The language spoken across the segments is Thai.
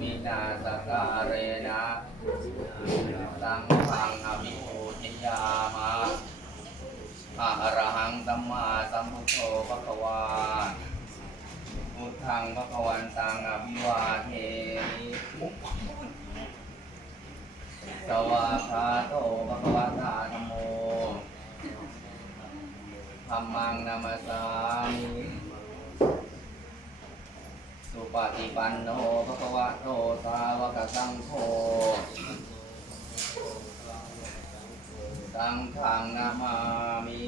มินาสการเรนะสังฆังอภิปูชยามะอะระหังสัมมาสัมพุทโธภะคะวาพุทธังภะคะวันตังอภิวาเทมิสวากขาโตภะคะวะตาธโมธัมมังนามัสสามิ สุปฏิปันโนภะคะวะโตสาวกสังโฆสังฆังนามามิ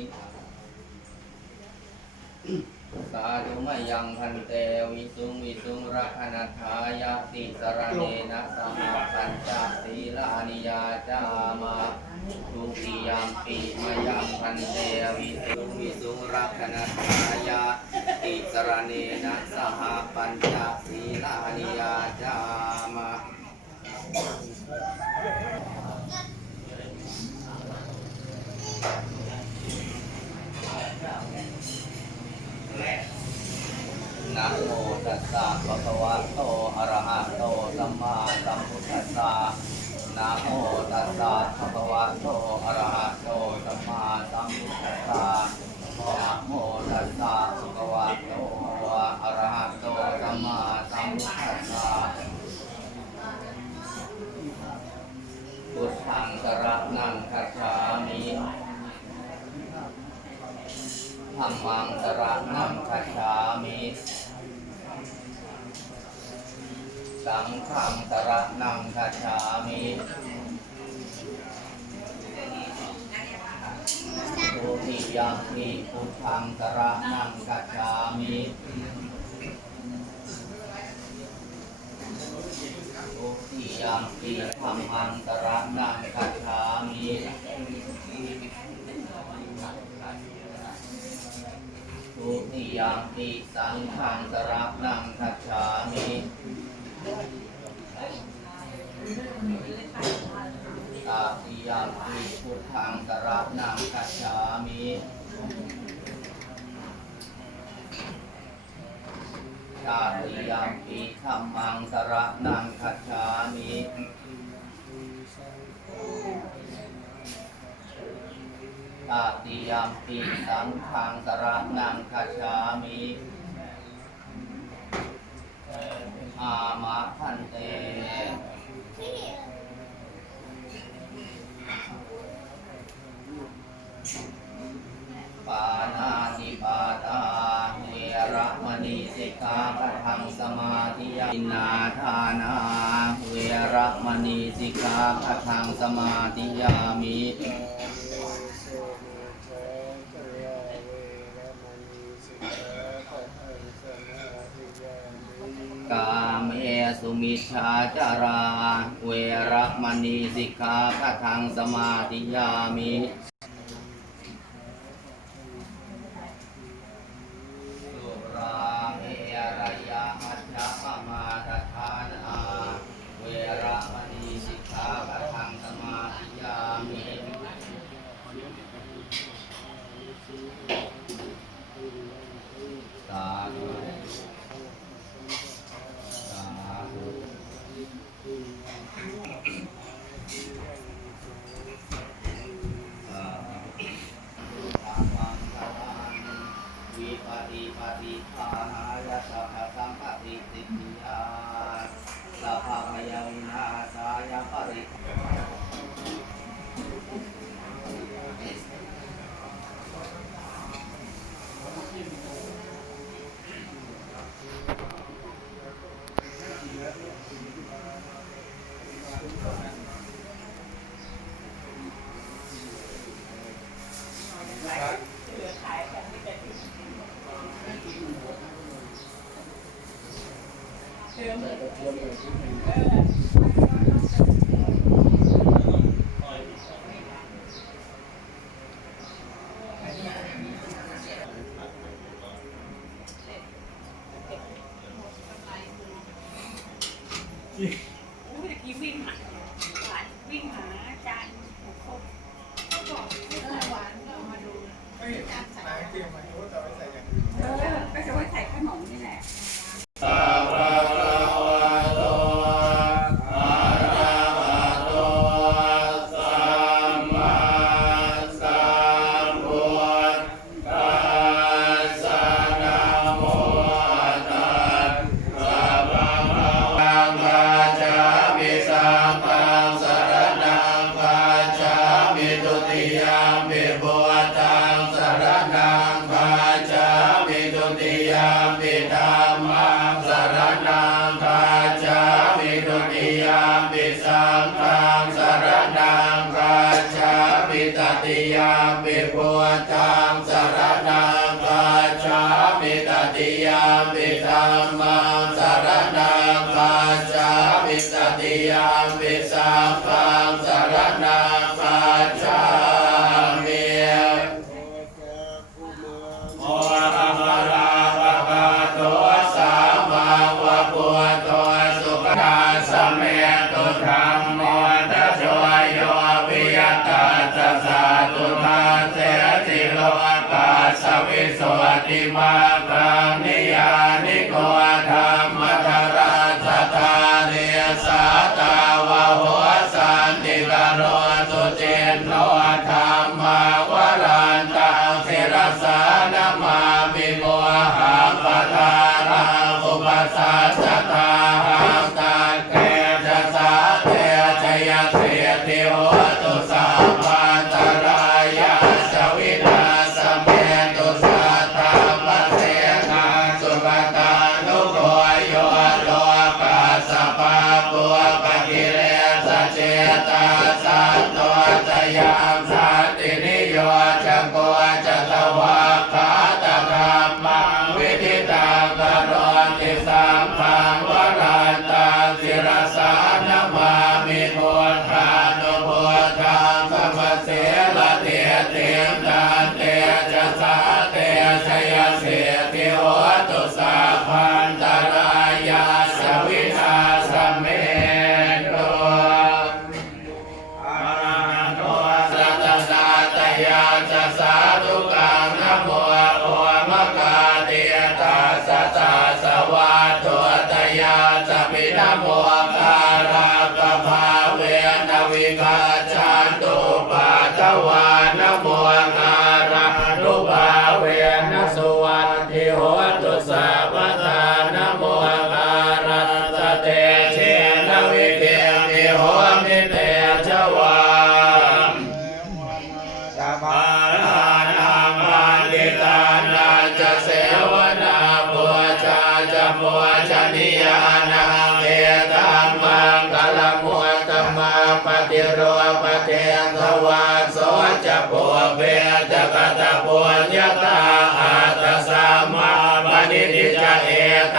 สาธุมยังพันเตวิสุงวิสุงรักขณทายาติสรเนนะสหปัญจศีลานิยาจามาทุติยามปีมยังพันเตวิสุงวิสุงรักขณทายา ติสรเนนะสหปัญจศีลานิยาจามานะโมตัสสะภะคะวะโตอะระหะโตสัมมาสัมพุทธัสสะนะโมตัสสะภะคะวะโต มังสรณังคัจฉามิสังฆังสรณังคัจฉามิทุติยัมปิพุทธังสรณังคัจฉามิทุติยัมปิธัมมังสรณังคัจฉามิ ทุติยมปิสังฆังสรณังคัจฉามิตาติยมปิพุทธังสรณังคัจฉามิตาติยมปิธัมมังสรณังคัจฉามิ ตาติยามปิสังฆังสรณังคัจฉามิอามะพันเตปานาติปาตาเวระมณีสิกขาปทังสมาธิยาอินาทานาเวระมณีสิกขาปทังสมาธิยามิ กามเอสุมิชาจารา เวรมณีสิกขาปะทังสมาธิยามิ อุ้ยเมื่อกี้วิ่งหาหวานวิ่งหาอาจารย์หกคนเขาบอกหวานเรามาดูไม่เห็นหาเกมมาว่ Sarana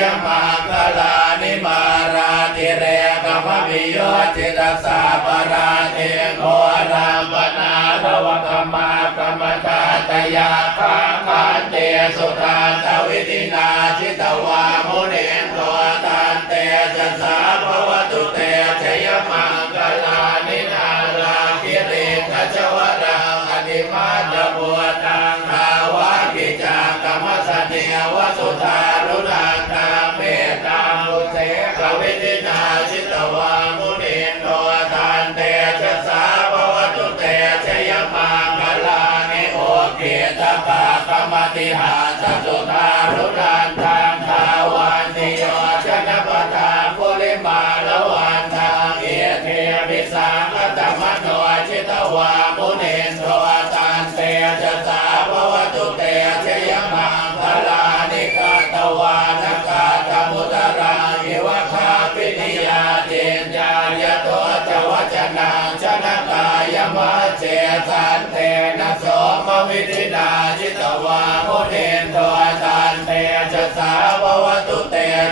ยมังคลานิมาราติเรกมิโยจิตสาปราเตโกนามปนาทวกมากรรมตาตยาคาคันเตสุทานตวิตินาชิตวามุเนโตตันเตจัสาภวตุเตชยมังคลานินาราคิเรกจวรังอนิมาตบุตา สสุตารุดันตังทาวันติโยชนะปตาปุริมาละวันตังเอเทวิสังอัตตมโนชิตวามุนินโทตันเตจะสาภวตุเตชยมังคลานิกาตวานกาตมุตรามิวะคาปินิยาเจนยายะโตจวัจนังชนะกายมัจเจสันเตนะโสมวิธินาจิตวามุนิน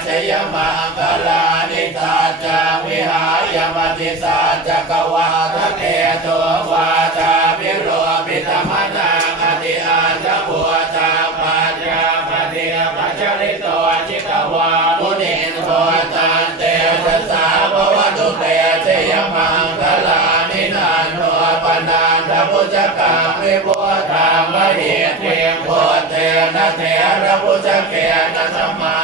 ชยมังคลานิตาจังวิหายมติสาจักวาทะเตตัววาตาวิโรปิธรรมนังอติอาจบัวตาปัญญาปฏิปัจจริโตจิตวามุนินโทตันเตจะสาภวตุเตชยมังคลานินานโทปนันทพุจกามิพุทธามเหิเทโพเทนะเทระพุจเกนะสัมมา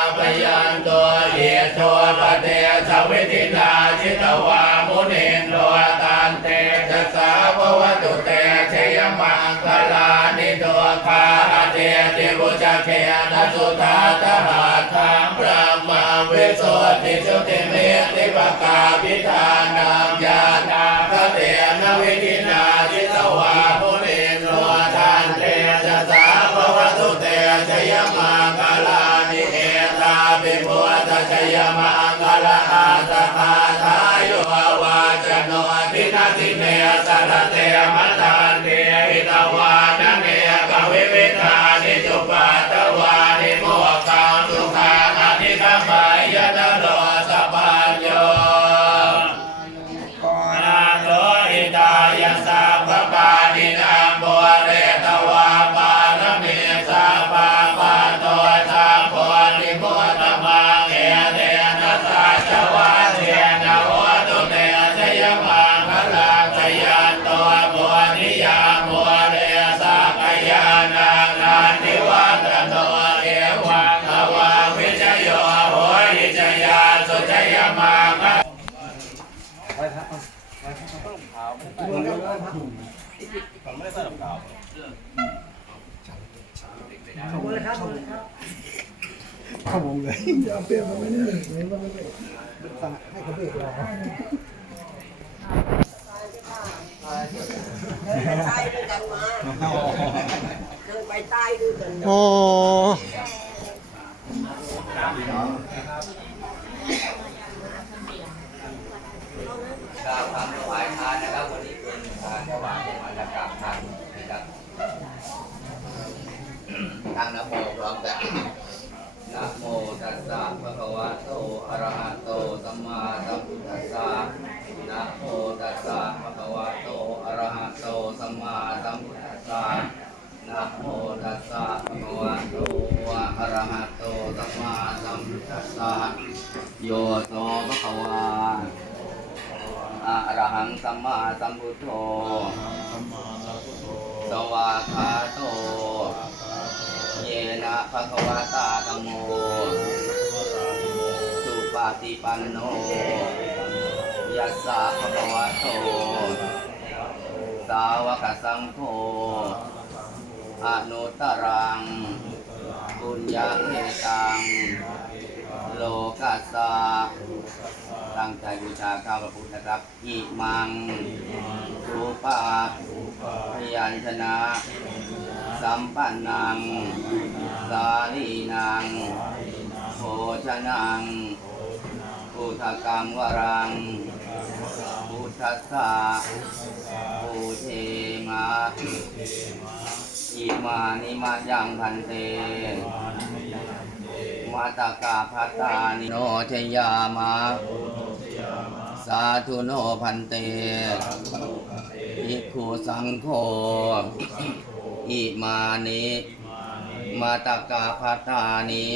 ปเตสวิตินาจิตวามุนินโทตันเตจะสาภวตุเตชยมังคลานิโตคาเตติบุจเกนะสุธาตหาทังพระมาวิสุทธิจุติเมติปกาพิธานังญาณาคเต ลาอาตตาทายโยวาจโนทินาติเมสารเตมัต เข้าวงเลยอย่าเปรี้ยวมันไม่ได้ไม่ไม่ไม่สั่งให้เขาเบรกรอใต้ด้วยกันมาเคยไปใต้ด้วยกันโอ้กราวายทานนะครับวันนี้เป็นทานถวายมาจากกราบทานนะครับตั้งนะโมพร้อมกันนะโมตัสสะภะคะวะโตอะระหะโตสัมมาสัมพุทธัสสะนะโมตัสสะภะคะวะโตอะระหะโตสัมมาสัมพุทธัสสะนะโมตัสสะภะคะวะโตอะระหะโตสัมมาสัมพุทธัสสะโยโตภะคะวะอะระหังสัมมาสัมพุทโธสวากขาโต เยนะภะคะวะตาธัมโมสุปาติปันโนยัสสะภะคะวะโต สาวกสังโฆอนุตรังบุญญาเมตัง ลกัสสะตั้งใจบูชาข้าพระพุทธนะครับอิมังรูปาพยัญชนะ สัมปันนัง สาลีนังโภชนังพุทธกังวรังพุทธัสสะปูเทมาอิมานิมายังพันเต มาตากาพัตานิโนชยามาสาธุโนพันเตอิกขุสังโฆอิมานิมาตากาพัตานิ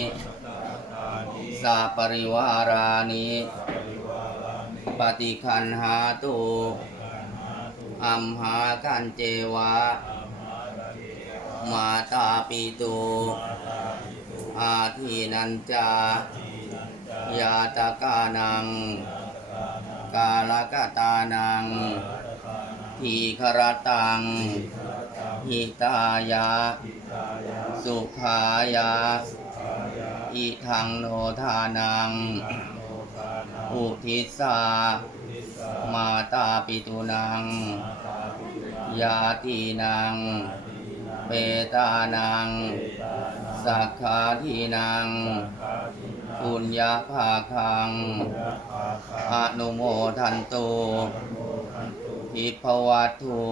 สาปริวารานิปฏิคันหาตุอัมหากันเจวะ มาตาปิตุาทีนันจายาตกานัง กาลกตานังทีครตังหิตายา สุขายา อิทังโนทานัง อุทิสามาตาปิตุนัง ยาตีนัง เปตานัง สักขาทีนังปุญญาภาคังอนุโมทันตุทิพวัตถุ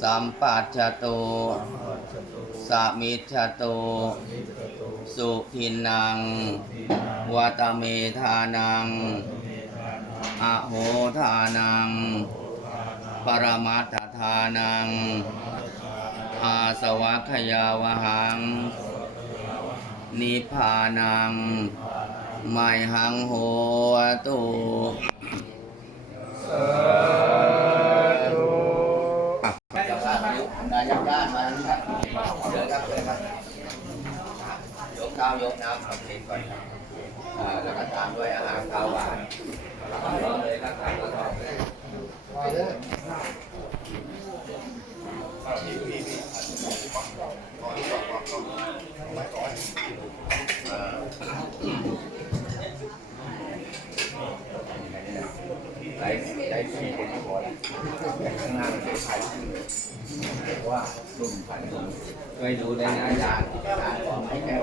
สัมปัจจตุสามิจจตุสุขินังวัตเมธานัง อโหทานัง ปรมัตถทานัง อาสวัคยาวหัง นิพพานังไมหังโหตุเจ้าครับนายกด้านมาครับเดินครับเดินครับยกข้าวยกน้ำทำเพลงก่อนครับอ่าแล้วก็ตามด้วยอาหารข้าวหวานร้อนเลยครับข้าวร้อนเลยได้ได้สี่คนพอแล้วข้างล่างเป็นไทย ว่าลุงฝันลุ่มเคยดูในอาจารย์อาจารย์พอไหมแก้ว